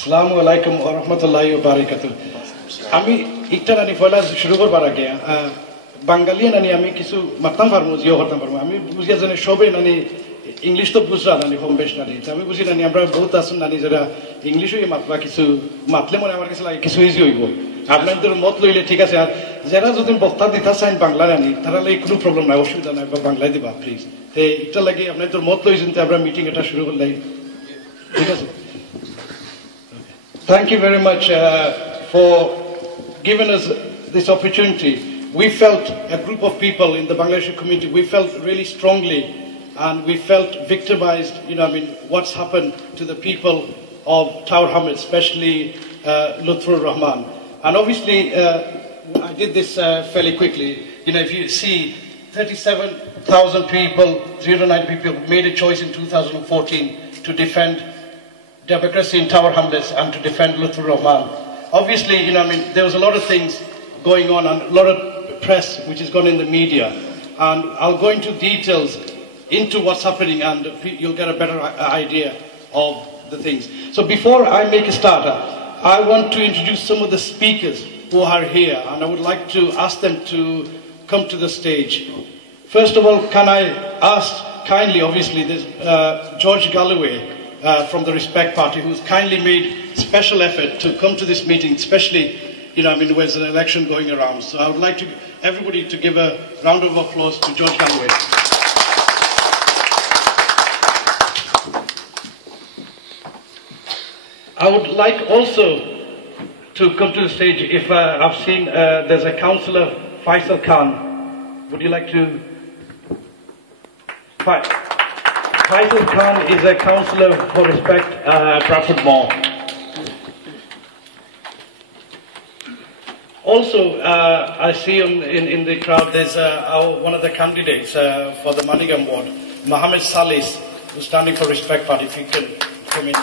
Assalamu alaikum wa rahmatullahi wa barakatuh. আমি একটা নানি ফয়লা শুরু করবার আগে বাঙালি নানি আমি কিছু মারতাম পারবো জিও করতাম পারবো আমি বুঝিয়া জানি সবে নানি ইংলিশ তো বুঝরা নানি হোম বেশ নানি আমি বুঝি নানি আমরা বহুত আছেন নানি যারা ইংলিশও মাতবা কিছু মাতলে মনে আমার কাছে লাগে কিছু ইজি হইব আপনাদের মত লইলে ঠিক আছে আর যারা যদি বক্তা দিতে চান বাংলা নানি তারা লাগে কোনো প্রবলেম নাই অসুবিধা নাই বা বাংলায় দিবা প্লিজ তো এটা লাগে আপনাদের মত লইছেন আমরা মিটিং এটা শুরু করলাই ঠিক আছে Thank you very much for giving us this opportunity. We felt, a group of people in the Bangladeshi community, we felt really strongly and we felt victimized, what's happened to the people of Tower Hamlet, especially Lutfur Rahman. And obviously, I did this fairly quickly. If you see 37,000 people, 309 people made a choice in 2014 to defend democracy in Tower Hamlets and to defend Lutfur Rahman. Obviously, there was a lot of things going on and a lot of press which has gone in the media. And I'll go into details into what's happening and you'll get a better idea of the things. So before I make a start, I want to introduce some of the speakers who are here and I would like to ask them to come to the stage. First of all, can I ask kindly, obviously, there's George Galloway, from the Respect Party, who's kindly made special effort to come to this meeting, especially, there's an election going around. So I would like everybody to give a round of applause to George Galloway. I would like also to come to the stage, if I've seen there's a councillor, Faisal Khan. Would you like to... Faisal Khan is a councillor for Respect Bradford Mall. Also, I see in the crowd there's one of the candidates for the Manigam ward, Mohammed Salis, who's standing for Respect Party. If you can come in.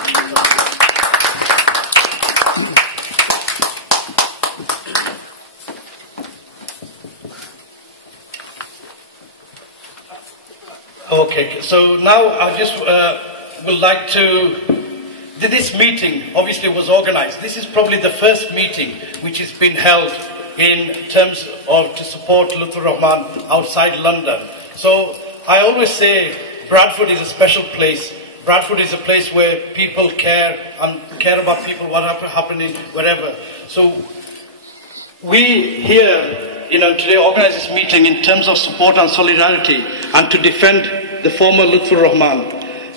Okay, so now I just would like to... This meeting obviously was organized. This is probably the first meeting which has been held in terms of to support Lutfur Rahman outside London. So I always say Bradford is a special place. Bradford is a place where people care and care about people, whatever happening, wherever. So we here, today organize this meeting in terms of support and solidarity and to defend the former Lutfur Rahman.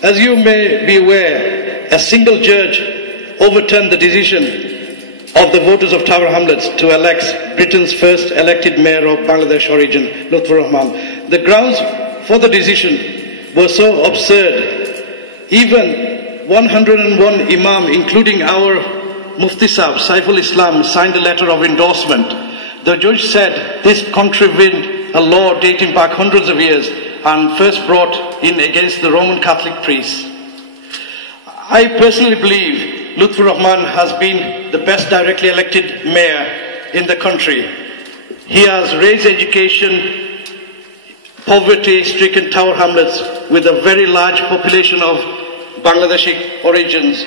As you may be aware, a single judge overturned the decision of the voters of Tower Hamlets to elect Britain's first elected mayor of Bangladesh origin, Lutfur Rahman. The grounds for the decision were so absurd. Even 101 Imam, including our Mufti Sahib, Saiful Islam, signed a letter of endorsement. The judge said this contravened a law dating back hundreds of years and first brought in against the Roman Catholic priests. I personally believe Lutfur Rahman has been the best directly elected mayor in the country. He has raised education, poverty-stricken Tower Hamlets with a very large population of Bangladeshi origins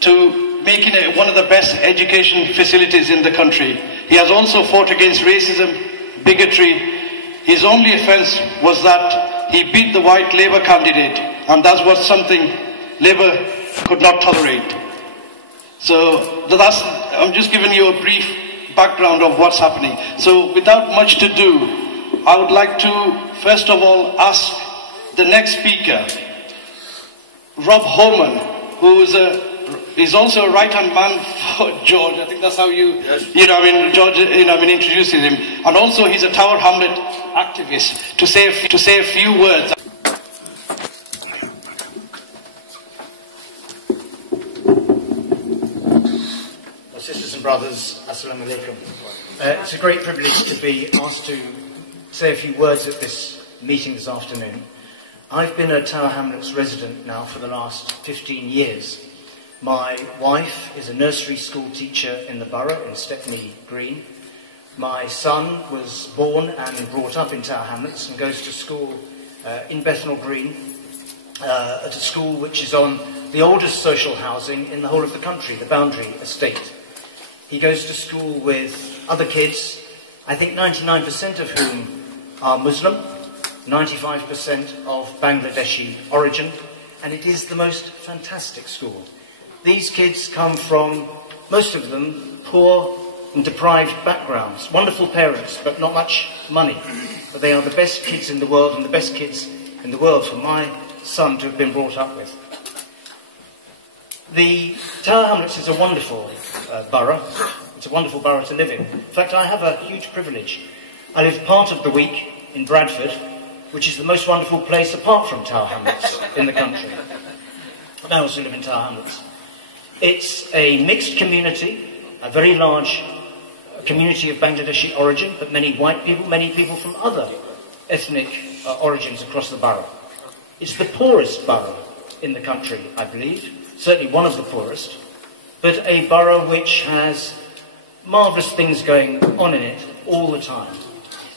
to making it one of the best education facilities in the country. He has also fought against racism, bigotry. His only offence was that he beat the white Labour candidate, and that was something Labour could not tolerate. So I'm just giving you a brief background of what's happening. So without much to do, I would like to first of all ask the next speaker, Rob Holman, who is also a right-hand man for George. I think that's how George, introduces him. And also he's a Tower Hamlet activist to say a few words. Sisters and brothers, assalamu alaikum. It's a great privilege to be asked to say a few words at this meeting this afternoon. I've been a Tower Hamlets resident now for the last 15 years. My wife is a nursery school teacher in the borough in Stepney Green. My son was born and brought up in Tower Hamlets and goes to school in Bethnal Green, at a school which is on the oldest social housing in the whole of the country, the Boundary Estate. He goes to school with other kids, I think 99% of whom are Muslim, 95% of Bangladeshi origin, and it is the most fantastic school. These kids come from, most of them, poor and deprived backgrounds, wonderful parents, but not much money. But they are the best kids in the world, and the best kids in the world for my son to have been brought up with. The Tower Hamlets is a wonderful borough. It's a wonderful borough to live in. In fact, I have a huge privilege. I live part of the week in Bradford, which is the most wonderful place apart from Tower Hamlets in the country. I also live in Tower Hamlets. It's a mixed community, a very large community of Bangladeshi origin, but many white people, many people from other ethnic origins across the borough. It's the poorest borough in the country, I believe, certainly one of the poorest, but a borough which has marvellous things going on in it all the time.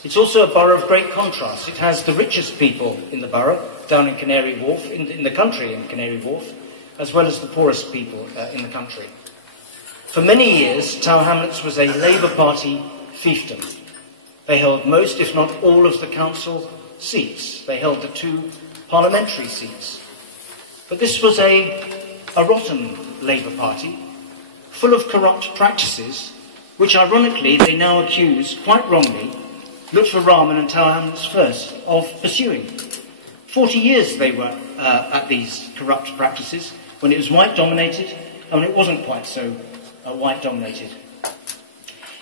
It's also a borough of great contrast. It has the richest people in the borough, down in Canary Wharf, in the country in Canary Wharf, as well as the poorest people in the country. For many years, Tower Hamlets was a Labour Party fiefdom. They held most, if not all, of the council seats. They held the 2 parliamentary seats. But this was a rotten Labour Party, full of corrupt practices, which ironically they now accuse, quite wrongly, Lutfur Rahman and Tower Hamlets First of pursuing. 40 years they were at these corrupt practices, when it was white-dominated, and when it wasn't quite so white-dominated.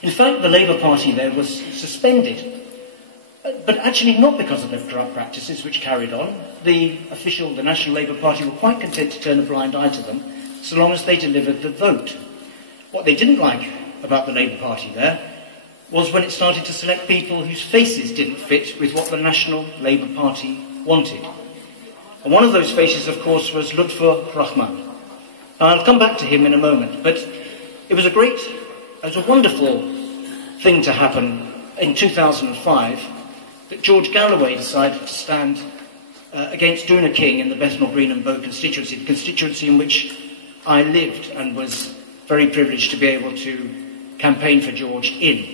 In fact, the Labour Party there was suspended, but actually not because of the corrupt practices which carried on. The National Labour Party were quite content to turn a blind eye to them, so long as they delivered the vote. What they didn't like about the Labour Party there was when it started to select people whose faces didn't fit with what the National Labour Party wanted. And one of those faces, of course, was Lutfur Rahman. Now, I'll come back to him in a moment, but it was a wonderful thing to happen in 2005 that George Galloway decided to stand against Doona King in the Bethnal Green and Bow constituency, the constituency in which I lived and was very privileged to be able to campaign for George in.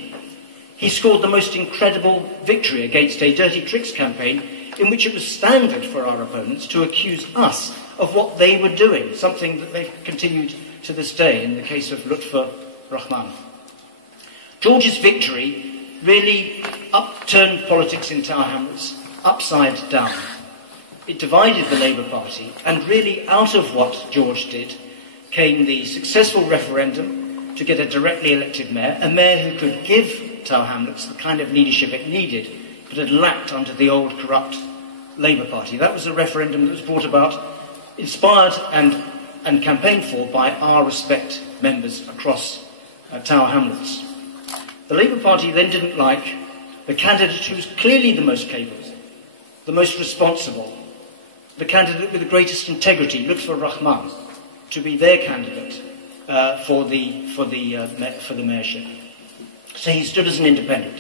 He scored the most incredible victory against a dirty tricks campaign in which it was standard for our opponents to accuse us of what they were doing, something that they've continued to this day in the case of Lutfur Rahman. George's victory really upturned politics in Tower Hamlets upside down. It divided the Labour Party, and really out of what George did came the successful referendum to get a directly elected mayor, a mayor who could give Tower Hamlets the kind of leadership it needed, but had lacked under the old corrupt Labour Party. That was a referendum that was brought about, inspired and campaigned for by our Respect members across Tower Hamlets. The Labour Party then didn't like the candidate who was clearly the most capable, the most responsible, the candidate with the greatest integrity, Lutfur Rahman, to be their candidate for the mayorship. So he stood as an independent,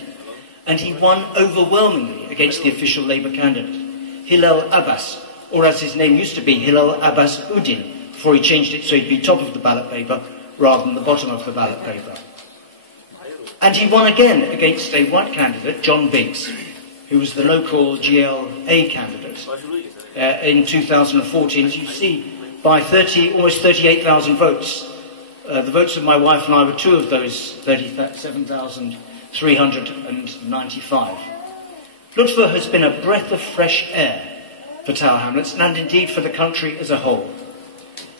and he won overwhelmingly against the official Labour candidate, Hillel Abbas, or as his name used to be, Hillel Abbas Udin, before he changed it so he'd be top of the ballot paper rather than the bottom of the ballot paper. And he won again against a white candidate, John Biggs, who was the local GLA candidate in 2014. As you see, by almost 38,000 votes. The votes of my wife and I were 2 of those 37,395. Lutfur has been a breath of fresh air for Tower Hamlets and indeed for the country as a whole.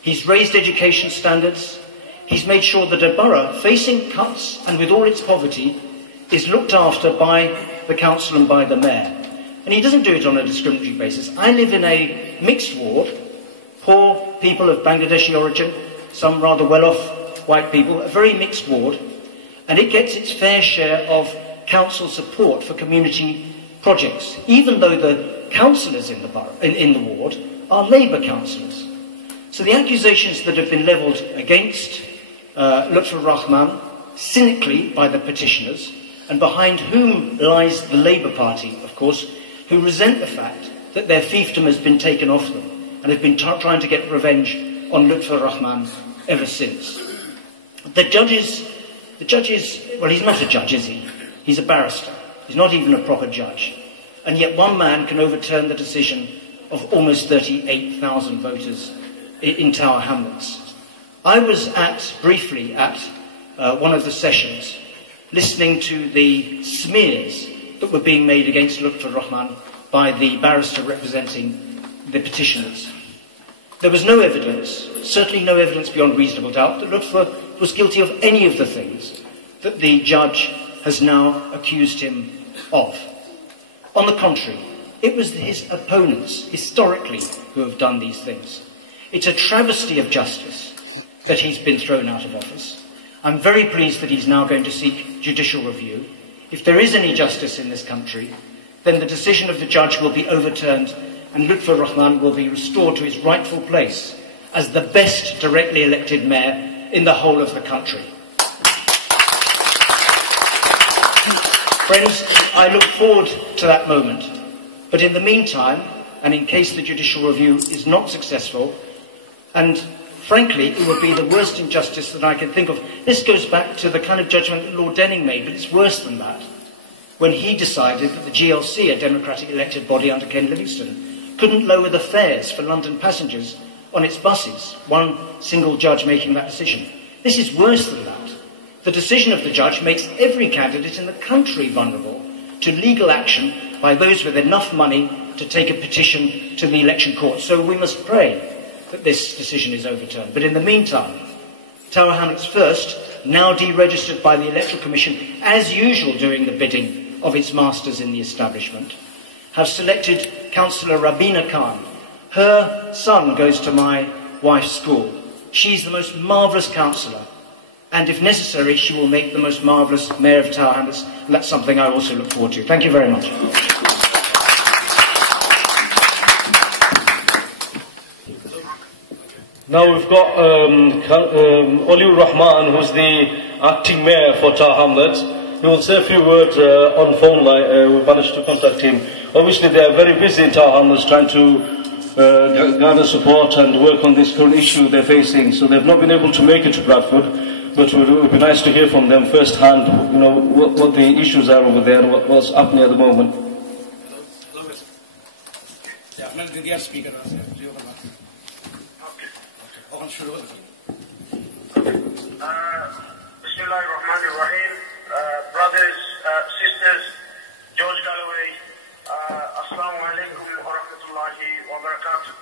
He's raised education standards. He's made sure that a borough facing cuts and with all its poverty is looked after by the council and by the mayor. And he doesn't do it on a discriminatory basis. I live in a mixed ward, poor people of Bangladeshi origin, some rather well-off white people, a very mixed ward, and it gets its fair share of council support for community projects, even though the councillors in the borough, in the ward are Labour councillors. So the accusations that have been levelled against Lutfur Rahman, cynically by the petitioners, and behind whom lies the Labour Party, of course, who resent the fact that their fiefdom has been taken off them, and have been trying to get revenge on Lutfur Rahman ever since. The judges, well, he's not a judge, is he? He's a barrister. He's not even a proper judge. And yet one man can overturn the decision of almost 38,000 voters in Tower Hamlets. I was briefly at one of the sessions, listening to the smears that were being made against Lutfur Rahman by the barrister representing the petitioners. There was no evidence, certainly no evidence beyond reasonable doubt, that Lutfur was guilty of any of the things that the judge has now accused him of. On the contrary, it was his opponents, historically, who have done these things. It's a travesty of justice that he's been thrown out of office. I'm very pleased that he's now going to seek judicial review. If there is any justice in this country, then the decision of the judge will be overturned and Lutfur Rahman will be restored to his rightful place as the best directly elected mayor in the whole of the country. Friends, I look forward to that moment. But in the meantime, and in case the judicial review is not successful, and frankly, it would be the worst injustice that I can think of. This goes back to the kind of judgment that Lord Denning made, but it's worse than that. When he decided that the GLC, a democratically elected body under Ken Livingstone, couldn't lower the fares for London passengers on its buses, one single judge making that decision. This is worse than that. The decision of the judge makes every candidate in the country vulnerable to legal action by those with enough money to take a petition to the election court. So we must pray that this decision is overturned. But in the meantime, Tower Hamlets First, now deregistered by the Electoral Commission, as usual doing the bidding of its masters in the establishment, have selected Councillor Rabina Khan. Her son goes to my wife's school. She's the most marvellous councillor. And if necessary, she will make the most marvellous Mayor of Tower Hamlets, and that's something I also look forward to. Thank you very much. Now we've got Lutfur Rahman, who's the acting Mayor for Tower Hamlets. He will say a few words on phone line. We managed to contact him. Obviously, they are very busy in Tower Hamlets trying to gather support and work on this current issue they're facing. So they've not been able to make it to Bradford. But it would be nice to hear from them firsthand, you know, what the issues are over there and what's happening at the moment. Bismillahirrahmanirrahim. Brothers, sisters, George Galloway, Assalamu alaikum wa rahmatullahi wa barakatuh.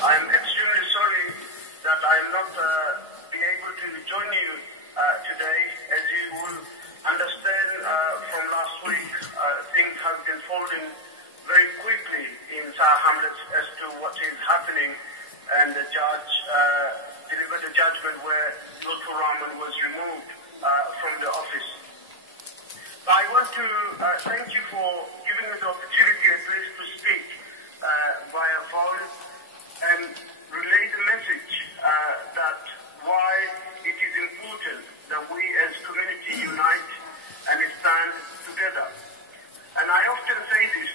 I am extremely sorry that I am not be able to join you today. As you will understand from last week, things have been folding very quickly in Tower Hamlets as to what is happening, and the judge delivered a judgment where Lutfur Rahman was removed from the office. But I want to thank you for giving me the opportunity at least to speak via phone and relay the message that why it is important that we as community unite and stand together. And I often say this,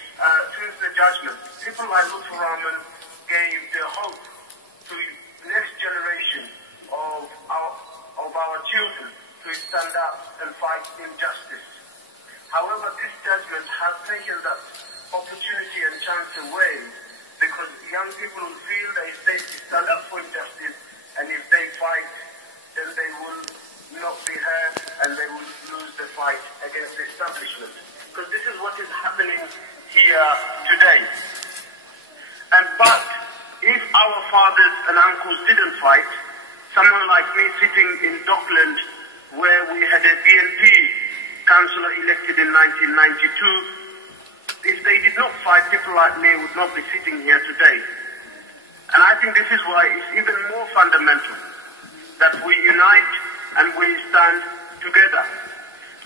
since the judgment, people like Lutfur Rahman gave the hope to next generation of our children to stand up and fight injustice. However, this judgment has taken that opportunity and chance away, because young people will feel they safe to stand up for injustice, and if they fight, then they will not be heard and they will lose the fight against the establishment. Because this is what is happening here today. But if our fathers and uncles didn't fight, someone like me sitting in Dockland, where we had a BNP councillor elected in 1992, if they did not fight, people like me would not be sitting here today. And I think this is why it's even more fundamental that we unite and we stand together.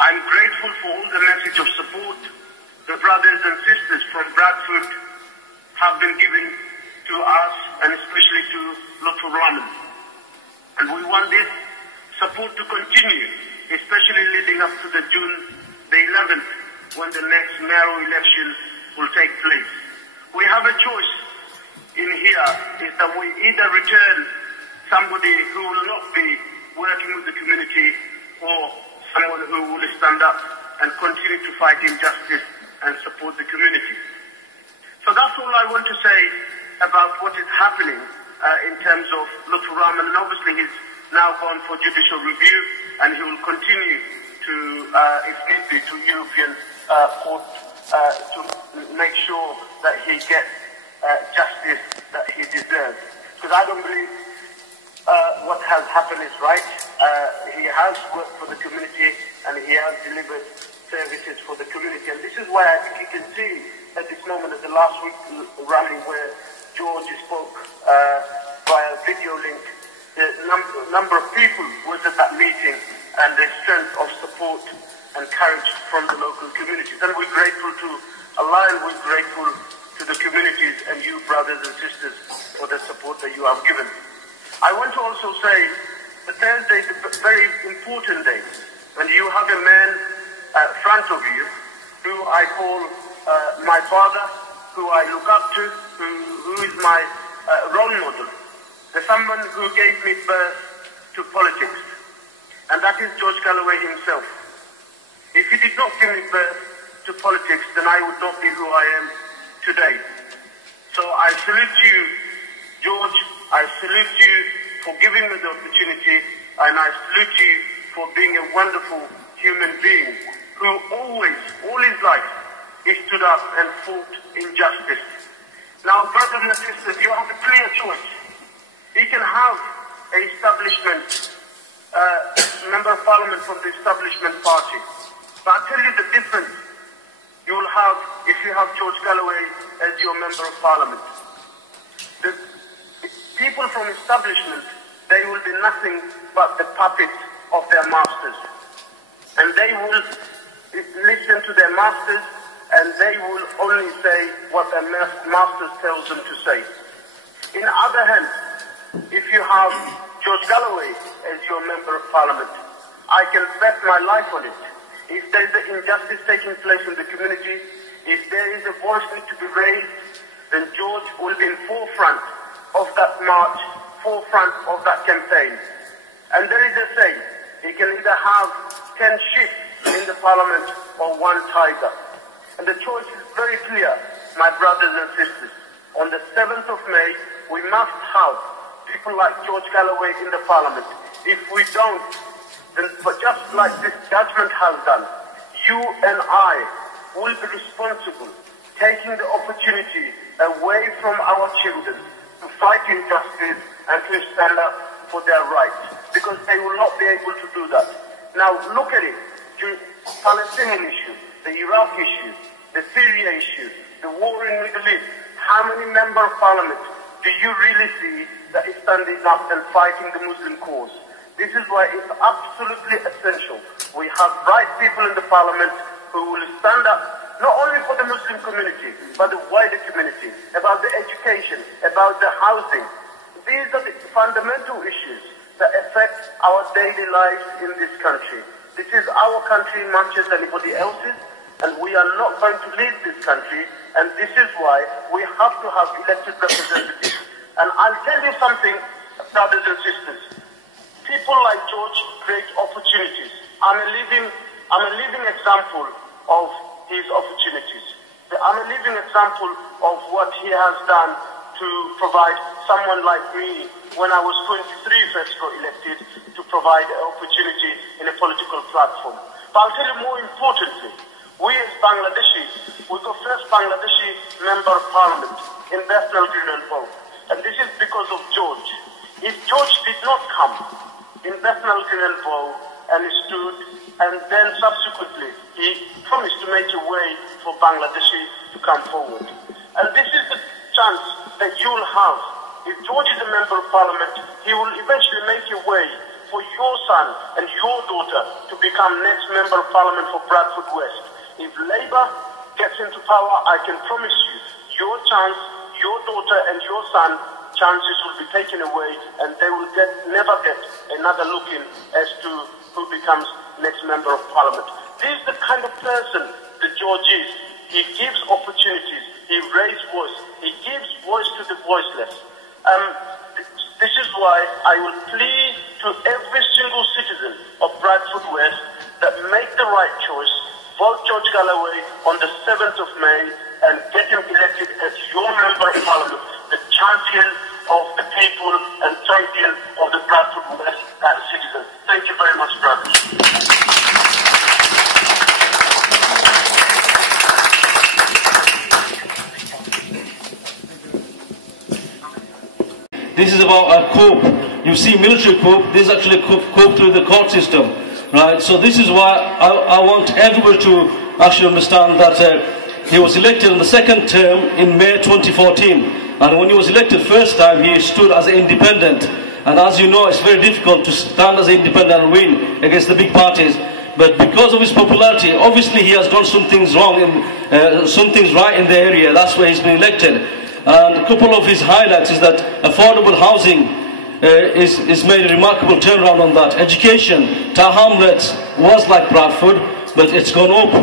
I'm grateful for all the message of support the brothers and sisters from Bradford have been giving to us, and especially to Lutfur Rahman. And we want this support to continue, especially leading up to the June the 11th, when the next mayoral election will take place. We have a choice. in here is that we either return somebody who will not be working with the community or someone who will stand up and continue to fight injustice and support the community. So that's all I want to say about what is happening in terms of Lutfur Rahman. And obviously he's now gone for judicial review, and he will continue to, if need be, to European court to make sure that he gets justice that he deserves. Because I don't believe what has happened is right. He has worked for the community and he has delivered services for the community. And this is why I think you can see at this moment, at the last week rally where George spoke via video link, the number of people was at that meeting and the strength of support and courage from the local communities. And we're grateful to Allah, and we're grateful to the communities and you brothers and sisters for the support that you have given. I want to also say that Thursday is a very important day when you have a man in front of you who I call my father, who I look up to, who is my role model. There's someone who gave me birth to politics, and that is George Galloway himself. If he did not give me birth to politics, then I would not be who I am today. So I salute you, George. I salute you for giving me the opportunity, and I salute you for being a wonderful human being who always, all his life, he stood up and fought injustice. Now, brothers and sisters, you have a clear choice. He can have an establishment, member of parliament from the establishment party. But I'll tell you the difference you will have if you have George Galloway as your member of parliament. The people from establishment, they will be nothing but the puppets of their masters. And they will listen to their masters, and they will only say what their masters tells them to say. In the other hand, if you have George Galloway as your member of parliament, I can bet my life on it. If there is an injustice taking place in the community, if there is a voice need to be raised, then George will be in forefront of that march, forefront of that campaign. And there is a saying, he can either have 10 sheep in the parliament or one tiger. And the choice is very clear, my brothers and sisters. On the 7th of May, we must have people like George Galloway in the parliament. If we don't, then just like this judgment has done, you and I will be responsible, taking the opportunity away from our children to fight injustice and to stand up for their rights, because they will not be able to do that. Now look at it, the Palestinian issue, the Iraq issue, the Syria issue, the war in the Middle East. How many members of parliament do you really see that is standing up and fighting the Muslim cause? This is why it's absolutely essential we have right people in the parliament who will stand up not only for the Muslim community, but the wider community, about the education, about the housing. These are the fundamental issues that affect our daily lives in this country. This is our country much as anybody else's, and we are not going to leave this country, and this is why we have to have elected representatives. And I'll tell you something, brothers and sisters. People like George create opportunities. I'm a living example of his opportunities. I'm a living example of what he has done to provide someone like me, when I was 23 first got elected, to provide an opportunity in a political platform. But I'll tell you more importantly, we as Bangladeshis, we got first Bangladeshi member of parliament in Bethnal Green and Bow. And this is because of George. If George did not come in Bethnal Green and Bow and he stood, and then subsequently he promised to make a way for Bangladeshi to come forward. And this is the chance that you will have. If George is a member of parliament, he will eventually make a way for your son and your daughter to become next member of parliament for Bradford West. If Labour gets into power, I can promise you, your chance, your daughter and your son, chances will be taken away, and they will never get another look in as to who becomes next member of parliament. This is the kind of person that George is. He gives opportunities. He raises voice. He gives voice to the voiceless. This is why I will plead to every single citizen of Bradford West that make the right choice, vote George Galloway on the 7th of May and get him elected as your member of parliament, the champion of the people and champion of the Bradford West citizens. Thank you very much, brothers. This is about a coup. You see military coup, this is actually a coup through the court system. Right? So this is why I want everybody to actually understand that he was elected in the second term in May 2014. And when he was elected first time, he stood as an independent. And as you know, it's very difficult to stand as an independent and win against the big parties. But because of his popularity, obviously he has done some things wrong, some things right in the area. That's why he's been elected. And a couple of his highlights is that affordable housing is made a remarkable turnaround on that. Education, Tower Hamlets was like Bradford, but it's gone up.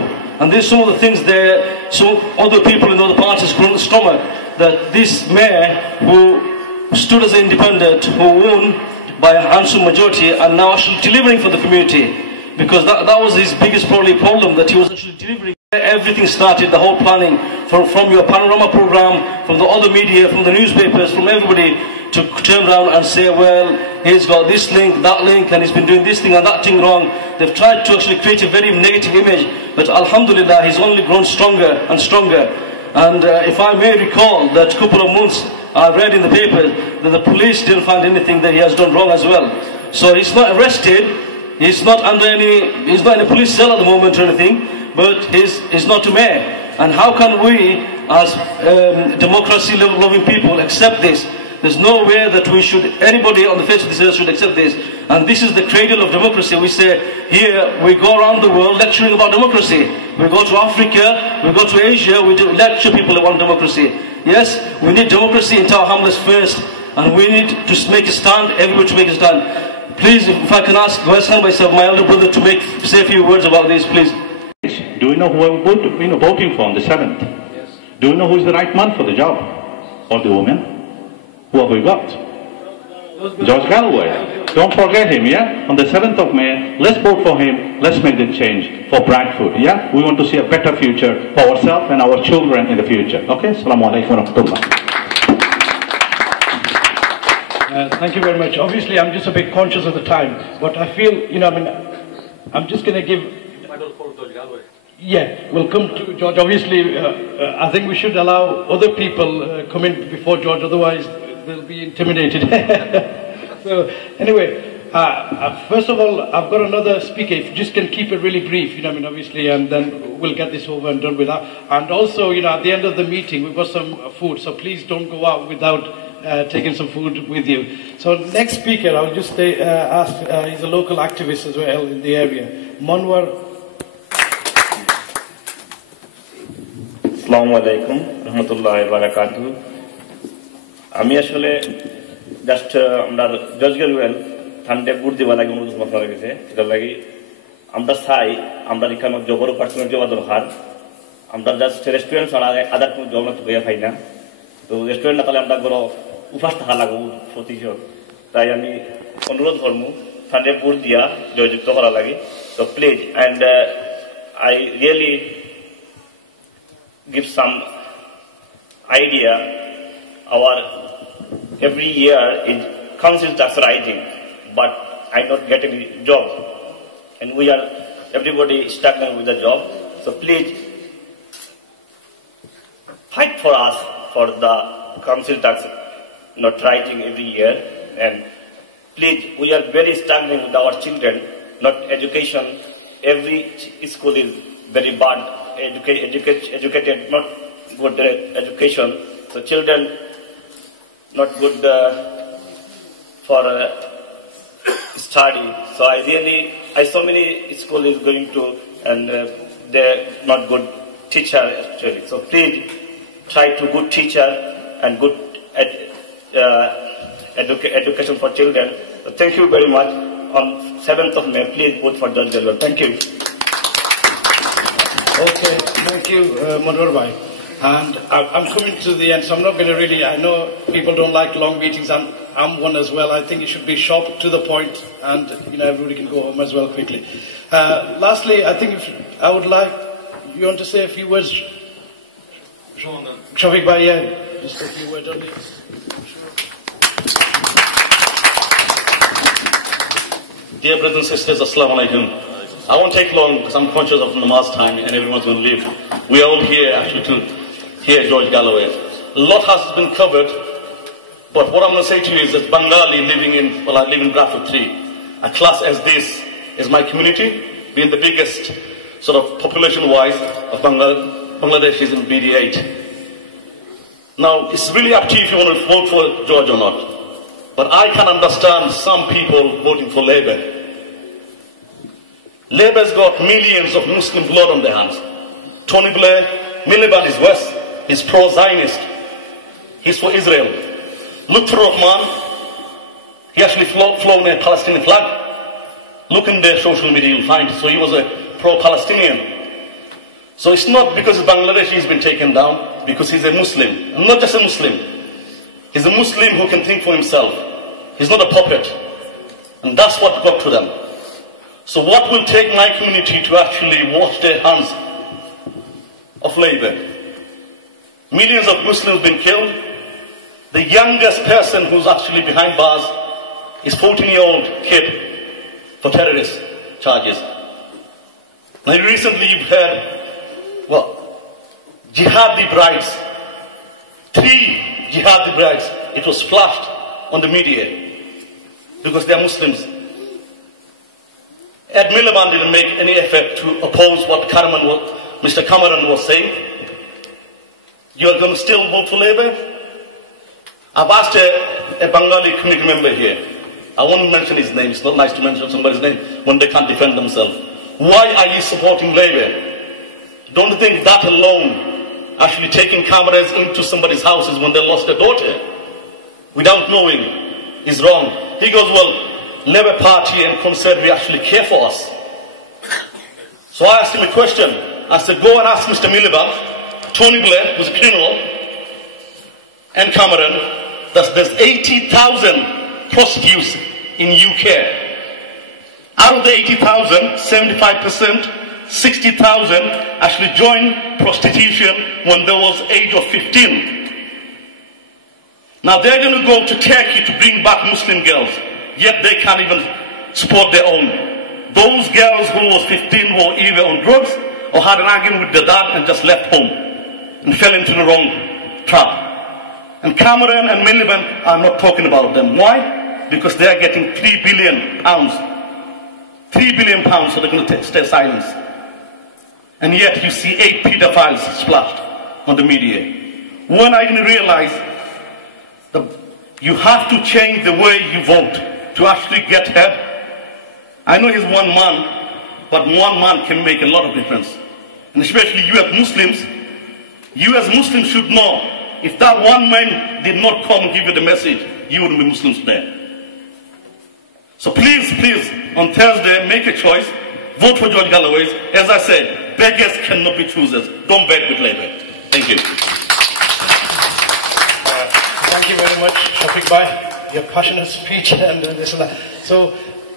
And there's some of the things there, some other people in other parties couldn't stomach, that this mayor who stood as an independent, who won by a handsome majority, and now actually delivering for the community. Because that was his biggest problem, that he was actually delivering. Everything started, the whole planning, from your panorama program, from the other media, from the newspapers, from everybody, to turn around and say, well, he's got this link, that link, and he's been doing this thing and that thing wrong. They've tried to actually create a very negative image, but alhamdulillah, he's only grown stronger and stronger. And if I may recall, that a couple of months I read in the paper that the police didn't find anything that he has done wrong as well. So he's not arrested, he's not in a police cell at the moment or anything, but he's not a mayor. And how can we, as democracy-loving people, accept this? There's no way that anybody on the face of this earth should accept this. And this is the cradle of democracy. We say, here, we go around the world lecturing about democracy. We go to Africa, we go to Asia, we do lecture people about democracy. Yes, we need democracy in Tower Hamlets first, and we need to make a stand, everybody to make a stand. Please, if I can ask, go ahead myself, my elder brother, to say a few words about this, please. Do we know who we're voting for on the 7th? Yes. Do we know who is the right man for the job? Or the woman? Who have we got? George Galloway. Don't forget him, yeah? On the 7th of May, let's vote for him. Let's make the change for Bradford, yeah? We want to see a better future for ourselves and our children in the future. Okay? Assalamu alaikum wa rahmatullah. Thank you very much. Obviously, I'm just a bit conscious of the time, but I feel, I'm just going to give... Yeah, we'll come to George. Obviously, I think we should allow other people come in before George, otherwise they'll be intimidated. So, anyway, first of all, I've got another speaker. If you just can keep it really brief, obviously, and then we'll get this over and done with that. And also, at the end of the meeting, we've got some food, so please don't go out without taking some food with you. So, next speaker, I'll just ask, he's a local activist as well in the area, Manwar. Assalamu alaikum rahmatullahi wa barakatuh. আমি আসলে just আমরা জজ গেলওয়েল ঠান্ডে বুট দিবা লাগে অনুরোধ আপনারা কাছে এটা লাগি আমরা চাই আমরা এখানে জবর পার্সোনাল জবা দরকার আমরা জাস্ট রেস্টুরেন্ট ছাড়া আদার কোনো জব না হইয়া পাই না তো রেস্টুরেন্ট না তাহলে আমরা গরো উপাস থাকা লাগবো প্রতিশোধ তাই আমি অনুরোধ করবো ঠান্ডে বুট দিয়া জয়যুক্ত করা লাগে তো please and I really give some idea. Our every year is council tax writing, but I not get any job, and we are everybody struggling with the job. So please fight for us for the council tax not writing every year, and please we are very struggling with our children, not education. Every school is very bad. Educated, not good education. So children not good for study. So I saw many school is going to, and they're not good teacher actually. So please try to good teacher and good education for children. So thank you very much. On 7th of May, please vote for Judge Galloway. Thank you. Okay. Thank you, Manwar Bhai. And I'm coming to the end, so I'm not going to really, I know people don't like long meetings, and I'm one as well. I think it should be sharp, to the point, and everybody can go home as well quickly. Lastly, I think I would like, you want to say a few words? Shafiq Bhai, yeah, just a few words only. Dear brothers and sisters, Assalamu alaikum. I won't take long because I'm conscious of namaz time and everyone's going to leave. We are all here actually to hear George Galloway. A lot has been covered, but what I'm going to say to you is that Bengali I live in Bradford 3. A class as this is my community, being the biggest sort of population-wise of Bangladesh is in BD8. Now, it's really up to you if you want to vote for George or not. But I can understand some people voting for Labour. Labour's got millions of Muslim blood on their hands. Tony Blair, Miliband is West, he's pro-Zionist, he's for Israel. Lutfur Rahman, he actually flown a Palestinian flag. Look in their social media, you'll find. So he was a pro-Palestinian. So it's not because Bangladesh has been taken down, because he's a Muslim. And not just a Muslim. He's a Muslim who can think for himself. He's not a puppet. And that's what got to them. So what will take my community to actually wash their hands of Labour? Millions of Muslims been killed. The youngest person who's actually behind bars is 14-year-old kid for terrorist charges. Now recently you've heard, jihadi brides. 3 jihadi brides. It was flashed on the media because they are Muslims. Ed Miliband didn't make any effort to oppose what Mr. Cameron was saying. You are going to still vote for Labour? I've asked a Bengali community member here. I won't mention his name. It's not nice to mention somebody's name when they can't defend themselves. Why are you supporting Labour? Don't you think that alone, actually taking cameras into somebody's houses when they lost their daughter without knowing, is wrong? He goes, well, Labour Party and Conservative actually care for us. So I asked him a question. I said, go and ask Mr. Miliband, Tony Blair, who's a criminal, and Cameron, that there's 80,000 prostitutes in UK. Out of the 80,000, 75%, 60,000 actually joined prostitution when they was age of 15. Now they're going to go to Turkey to bring back Muslim girls, yet they can't even support their own. Those girls who was 15 were either on drugs or had an argument with their dad and just left home and fell into the wrong trap. And Cameron and Miliband, I'm not talking about them. Why? Because they are getting £3 billion. £3 billion, so they're going to stay silent. And yet you see 8 pedophiles splashed on the media. When are you going to realize that you have to change the way you vote to actually get help? I know he's one man, but one man can make a lot of difference. And especially you as Muslims should know, if that one man did not come and give you the message, you wouldn't be Muslims today. So please, on Thursday, make a choice. Vote for George Galloway. As I said, beggars cannot be choosers. Don't beg with Labour. Thank you. Thank you very much, Shafiq Bhai. Your passionate speech and this and that. So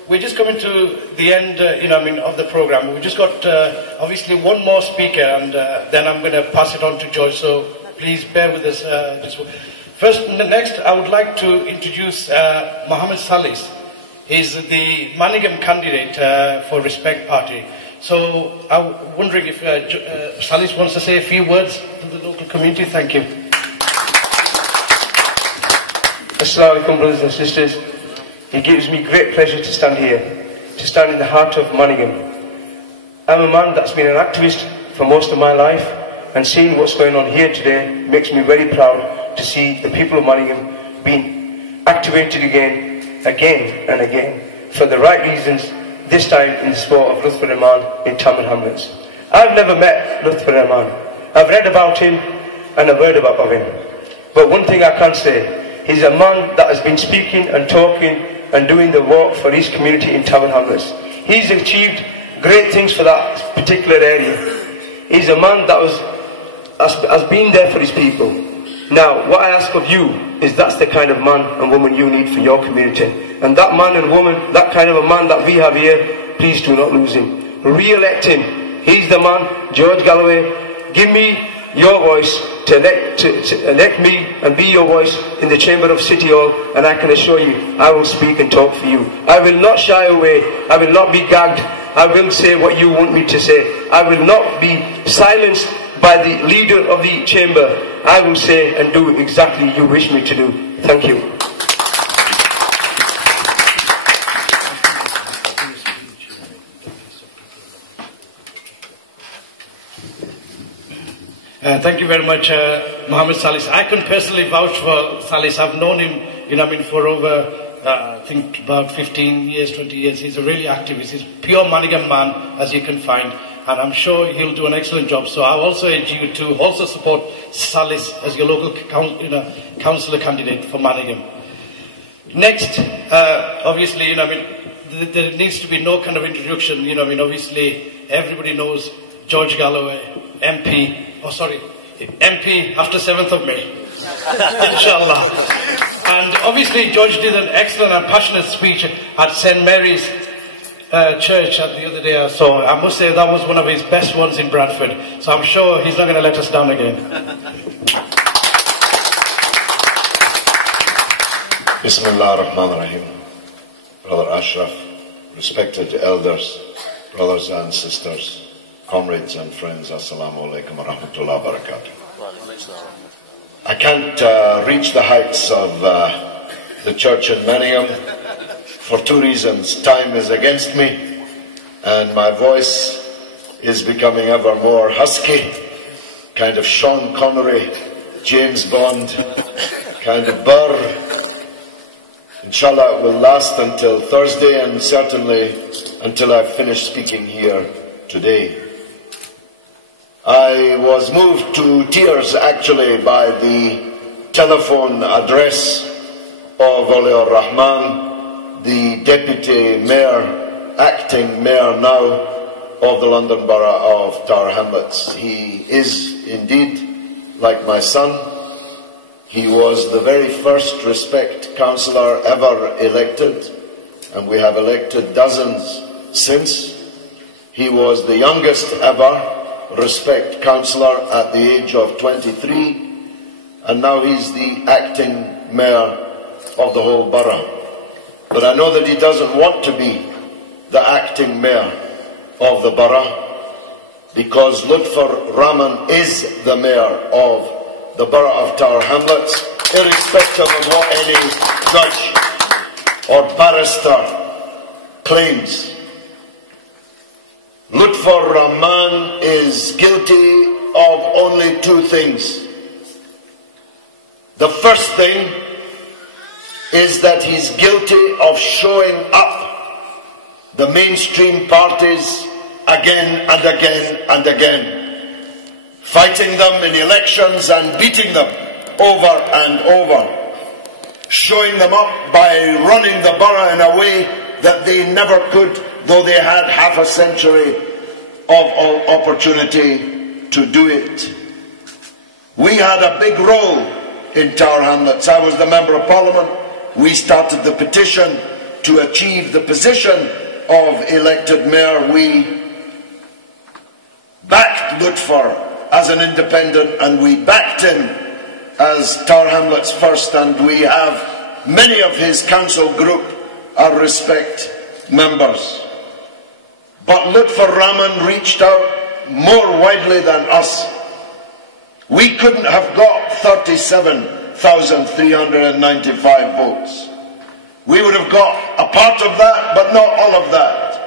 we're just coming to the end, of the program. We've just got obviously one more speaker, and then I'm going to pass it on to George. So please bear with us. Next, I would like to introduce Mohammed Salis. He's the Manningham candidate for Respect Party. So I'm wondering if Salis wants to say a few words to the local community. Thank you. Assalamu alaikum, brothers and sisters. It gives me great pleasure to stand here, to stand in the heart of Manningham. I'm a man that's been an activist for most of my life, and seeing what's going on here today makes me very proud to see the people of Manningham being activated again and again, for the right reasons, this time in the support of Lutfur Rahman in Tamil Hamlets. I've never met Lutfur Rahman. I've read about him and I've heard about him. But one thing I can say, he's a man that has been speaking and talking and doing the work for his community in Tamil Hamlets. He's achieved great things for that particular area. He's a man that has been there for his people. Now, what I ask of you is that's the kind of man and woman you need for your community. And that man and woman, that kind of a man that we have here, please do not lose him. Re-elect him. He's the man, George Galloway. Give me your voice to elect me and be your voice in the chamber of City Hall, and I can assure you, I will speak and talk for you. I will not shy away. I will not be gagged. I will say what you want me to say. I will not be silenced by the leader of the chamber. I will say and do exactly you wish me to do. Thank you. Thank you very much, Mohammed Salis. I can personally vouch for Salis. I've known him, for over, I think about 15 years, 20 years. He's a really activist. He's a pure Manningham man, as you can find. And I'm sure he'll do an excellent job. So I also urge you to also support Salis as your local councillor candidate for Manningham. Next, obviously, there needs to be no kind of introduction. Obviously, everybody knows George Galloway, MP. MP after 7th of May, inshallah. And obviously George did an excellent and passionate speech at St. Mary's Church the other day I saw. I must say that was one of his best ones in Bradford. So I'm sure he's not going to let us down again. Bismillah ar-Rahman ar-Rahim. Brother Ashraf, respected elders, brothers and sisters, comrades and friends, Assalamu alaikum wa rahmatullahi wa barakatuh. I can't reach the heights of the church in Manningham for two reasons. Time is against me and my voice is becoming ever more husky, kind of Sean Connery, James Bond, kind of burr. Inshallah it will last until Thursday and certainly until I've finished speaking here today. I was moved to tears actually by the telephone address of Lutfur Rahman, the Deputy Mayor, acting Mayor now of the London Borough of Tower Hamlets. He is indeed like my son. He was the very first Respect councillor ever elected, and we have elected dozens since. He was the youngest ever Respect councillor at the age of 23, and now he's the acting mayor of the whole borough. But I know that he doesn't want to be the acting mayor of the borough, because Lutfur Rahman is the mayor of the borough of Tower Hamlets, irrespective of what any judge or barrister claims. Lutfur Rahman is guilty of only two things. The first thing is that he's guilty of showing up the mainstream parties again and again and again, fighting them in elections and beating them over and over, showing them up by running the borough in a way that they never could, though they had half a century of opportunity to do it. We had a big role in Tower Hamlets. I was the Member of Parliament. We started the petition to achieve the position of elected mayor. We backed Lutfur as an independent and we backed him as Tower Hamlets first, and we have many of his council group are Respect members. But Lutfur Rahman reached out more widely than us. We couldn't have got 37,395 votes. We would have got a part of that, but not all of that.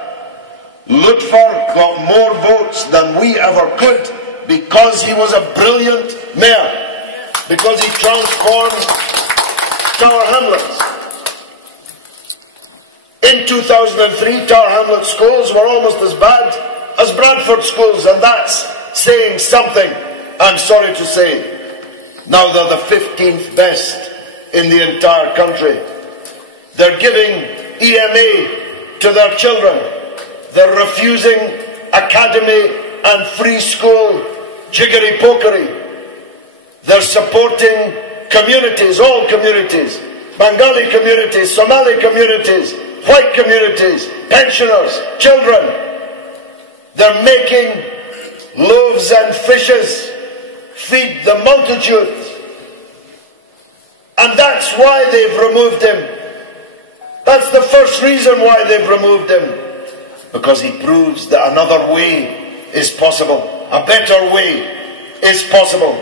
Lutfur got more votes than we ever could because he was a brilliant mayor, because he transformed Tower Hamlets. In 2003, Tower Hamlets schools were almost as bad as Bradford schools, and that's saying something, I'm sorry to say. Now they're the 15th best in the entire country. They're giving EMA to their children. They're refusing academy and free school jiggery pokery. They're supporting communities, all communities, Bengali communities, Somali communities, white communities, pensioners, children. They're making loaves and fishes feed the multitudes. And that's why they've removed him. That's the first reason why they've removed him. Because he proves that another way is possible. A better way is possible.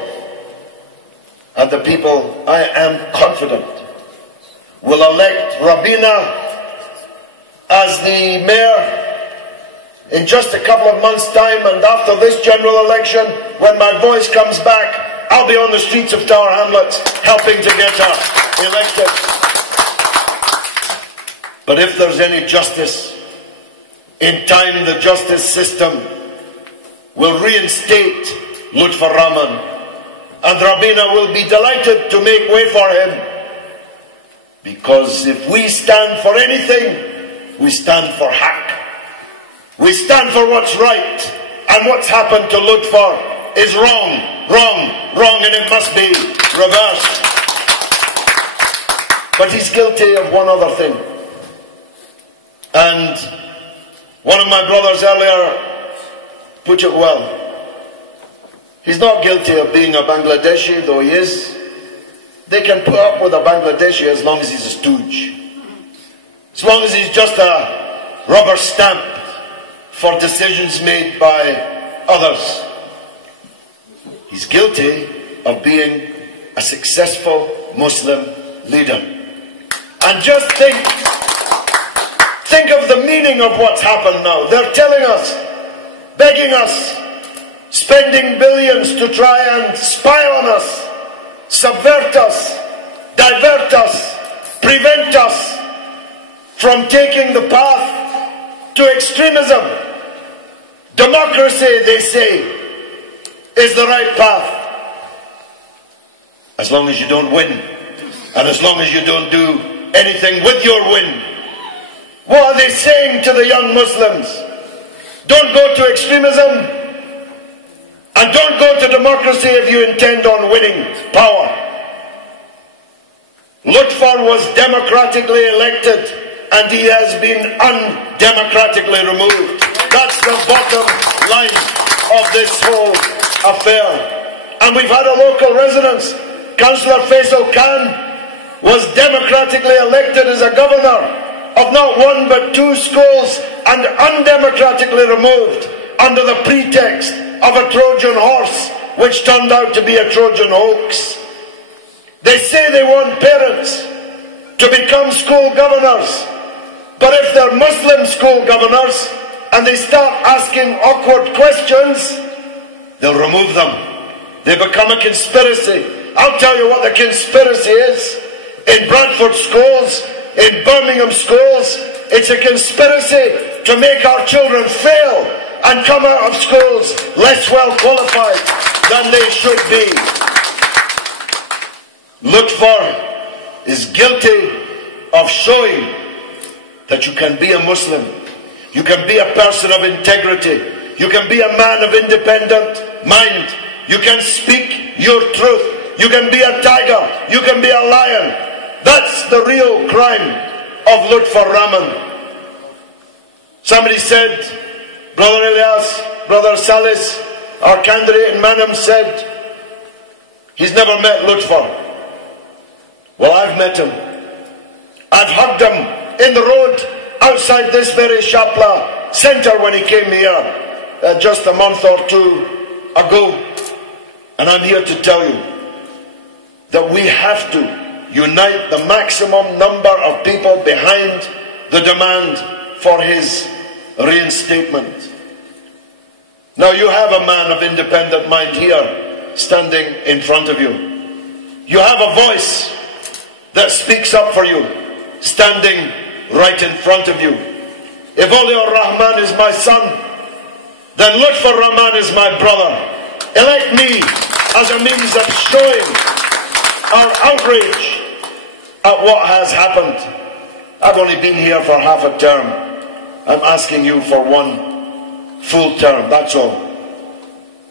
And the people, I am confident, will elect Rabina as the mayor in just a couple of months' time. And after this general election, when my voice comes back, I'll be on the streets of Tower Hamlets helping to get her elected. But if there's any justice, in time the justice system will reinstate Lutfur Rahman, and Rabina will be delighted to make way for him. Because if we stand for anything, we stand for haq. We stand for what's right, and what's happened to Lutfur is wrong, wrong, wrong, and it must be reversed. But he's guilty of one other thing. And one of my brothers earlier put it well. He's not guilty of being a Bangladeshi, though he is. They can put up with a Bangladeshi as long as he's a stooge. As long as he's just a rubber stamp for decisions made by others. He's guilty of being a successful Muslim leader. And just think of the meaning of what's happened now. They're telling us, begging us, spending billions to try and spy on us, subvert us, divert us, prevent us from taking the path to extremism. Democracy, they say, is the right path. As long as you don't win, and as long as you don't do anything with your win. What are they saying to the young Muslims? Don't go to extremism, and don't go to democracy if you intend on winning power. Lutfur was democratically elected, and he has been undemocratically removed. That's the bottom line of this whole affair. And we've had a local residence. Councillor Faisal Khan was democratically elected as a governor of not one but 2 schools, and undemocratically removed under the pretext of a Trojan horse, which turned out to be a Trojan hoax. They say they want parents to become school governors, but if they're Muslim school governors and they start asking awkward questions, they'll remove them. They become a conspiracy. I'll tell you what the conspiracy is. In Bradford schools, in Birmingham schools, it's a conspiracy to make our children fail and come out of schools less well qualified than they should be. Lutfur is guilty of showing that you can be a Muslim, you can be a person of integrity, you can be a man of independent mind, you can speak your truth, you can be a tiger, you can be a lion. That's the real crime of Lutfur Rahman. Somebody said, Brother Ilyas, Brother Salis, our candidate in Manham, said he's never met Lutfur. Well, I've met him. I've hugged him in the road outside this very Shapla centre when he came here just a month or 2 ago. And I'm here to tell you that we have to unite the maximum number of people behind the demand for his reinstatement. Now you have a man of independent mind here standing in front of you. You have a voice that speaks up for you standing right in front of you. If Lutfur Rahman is my son, then Lutfur Rahman is my brother. Elect me as a means of showing our outrage at what has happened. I've only been here for half a term. I'm asking you for 1 full term, that's all.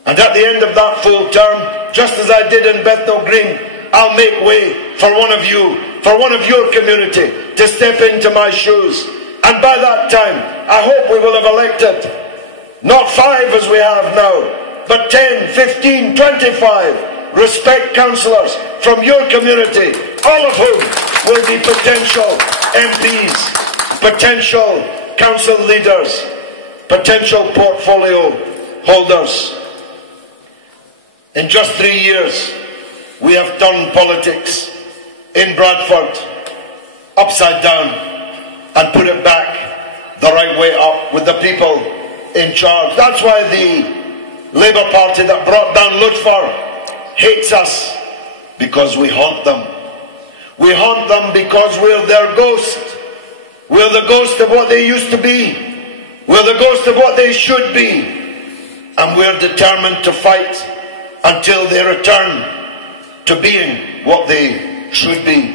And at the end of that full term, just as I did in Bethnal Green, I'll make way for one of you, for one of your community, to step into my shoes. And by that time, I hope we will have elected not 5 as we have now, but 10, 15, 25 respect councillors from your community, all of whom will be potential MPs, potential council leaders, potential portfolio holders. In just 3 years, we have turned politics in Bradford upside down and put it back the right way up with the people in charge. That's why the Labour Party that brought down Lutfur hates us, because we haunt them. We haunt them because we're their ghost. We're the ghost of what they used to be. We're the ghost of what they should be. And we're determined to fight until they return to being what they should be.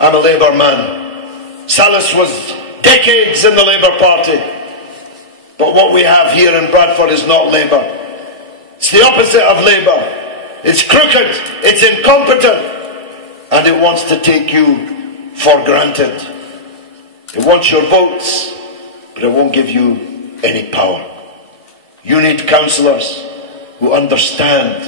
I'm a Labour man. Salis was decades in the Labour Party. But what we have here in Bradford is not Labour. It's the opposite of Labour. It's crooked, it's incompetent, and it wants to take you for granted. It wants your votes, but it won't give you any power. You need councillors who understand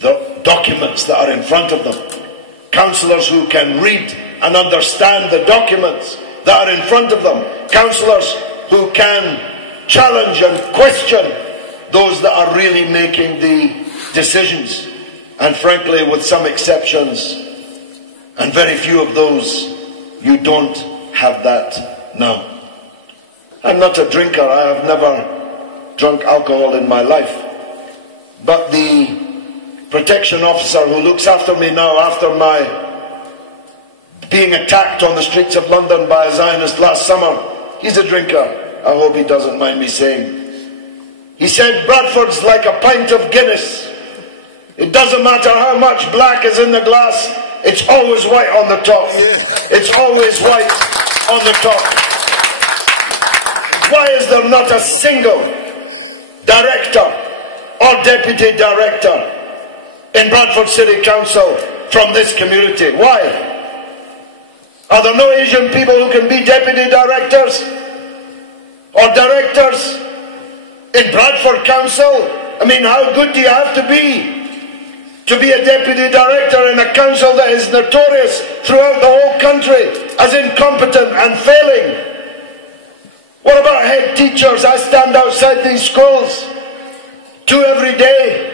the documents that are in front of them. Councillors who can read and understand the documents that are in front of them. Councillors who can challenge and question those that are really making the decisions. And frankly, with some exceptions, and very few of those, you don't have that now. I'm not a drinker. I have never drunk alcohol in my life. But the protection officer who looks after me now, after my being attacked on the streets of London by a Zionist last summer, he's a drinker. I hope he doesn't mind me saying. He said, Bradford's like a pint of Guinness. It doesn't matter how much black is in the glass, it's always white on the top. It's always white on the top. Why is there not a single director or deputy director in Bradford City Council from this community? Why? Are there no Asian people who can be deputy directors or directors in Bradford Council? I mean, how good do you have to be a deputy director in a council that is notorious throughout the whole country as incompetent and failing? What about head teachers? I stand outside these schools, 2 every day.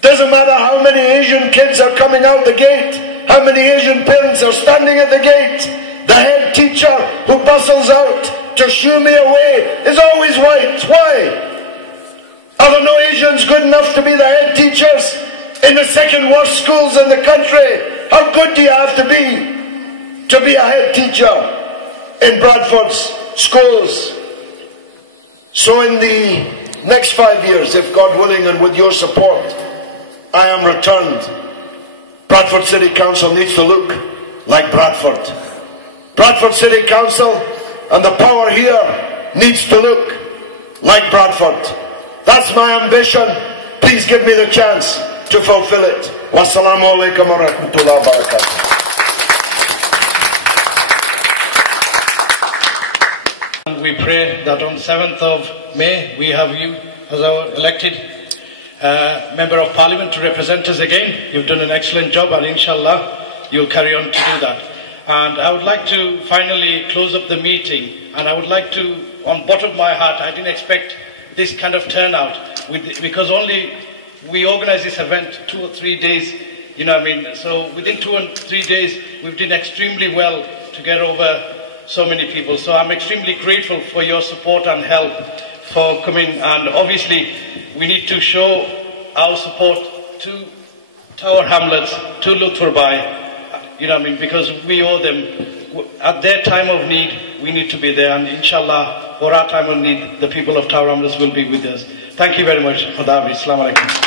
Doesn't matter how many Asian kids are coming out the gate, how many Asian parents are standing at the gate. The head teacher who bustles out to shoo me away is always white. Why? Are there no Asians good enough to be the head teachers in the second worst schools in the country? How good do you have to be a head teacher in Bradford's schools? So in the next 5 years, if God willing and with your support, I am returned, Bradford City Council needs to look like Bradford. Bradford City Council and the power here needs to look like Bradford. That's my ambition. Please give me the chance to fulfill it. Wassalamu alaikum wa rahmatullahi wa barakatuh. We pray that on 7th of May we have you as our elected Member of Parliament to represent us again. You've done an excellent job, and inshallah you'll carry on to do that. And I would like to finally close up the meeting, and I would like to, on bottom of my heart, I didn't expect this kind of turnout, because only we organize this event 2 or 3 days, you know what I mean. So within 2 or 3 days, we've done extremely well to get over so many people. So I'm extremely grateful for your support and help for coming. And obviously, we need to show our support to Tower Hamlets, to Lutfur Bhai, you know what I mean, because we owe them. At their time of need, we need to be there, and inshallah, for our time of need, the people of Tower Hamlets will be with us. Thank you very much for that. Assalamu alaikum.